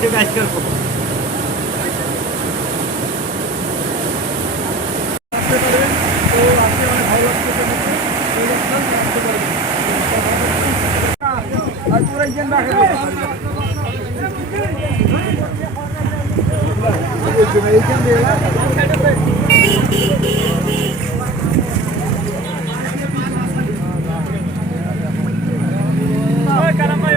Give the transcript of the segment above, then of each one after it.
যেটা আজকাল খবর। আসতে পারেন। তো আজকে অনেক ভালো লাগছে দেখতে। এই আপনার আসতে পারবেন। আর পুরো ইঞ্জিন রাখে এইখান দিয়ে আসতে পারেন। তো আজকে অনেক ভালো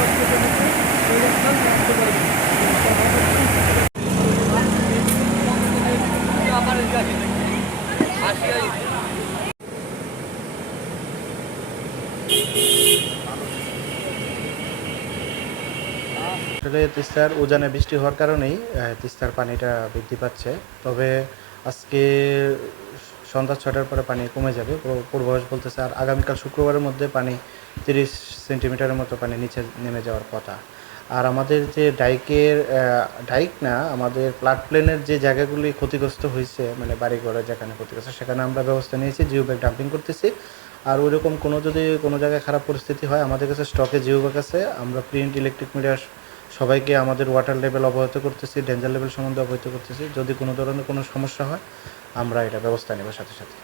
লাগছে দেখতে। এই আপনার আসতে পারবেন। আসলে তিস্তার উজানে বৃষ্টি হওয়ার কারণেই তিস্তার পানিটা বৃদ্ধি পাচ্ছে। তবে আজকে সন্ধ্যা ৬টার পরে পানি কমে যাবে পূর্বাভাস বলতেছে। আর আগামীকাল শুক্রবারের মধ্যে পানি ৩০ সেন্টিমিটারের মতো পানি নিচে নেমে যাওয়ার কথা। আর আমাদের যে ডাইক না, আমাদের প্লাট প্লেনের যে জায়গাগুলি ক্ষতিগ্রস্ত হয়েছে, মানে বাড়িঘরে যেখানে ক্ষতিগ্রস্ত, সেখানে আমরা ব্যবস্থা নিয়েছি, জিও ব্যাগ ডাম্পিং করতেছি। আর ওইরকম যদি কোনো জায়গায় খারাপ পরিস্থিতি হয়, আমাদের কাছে স্টকে জিও ব্যাগ আছে। আমরা প্রিন্ট, ইলেকট্রিক মিডিয়া সবাইকে আমাদের ওয়াটার লেভেল অবহিত করতেছি, ডেঞ্জার লেভেল সম্বন্ধে অবহিত করতেছি। যদি কোনো ধরনের কোনো সমস্যা হয়, আমরা এটা ব্যবস্থা নেব সাথে সাথে।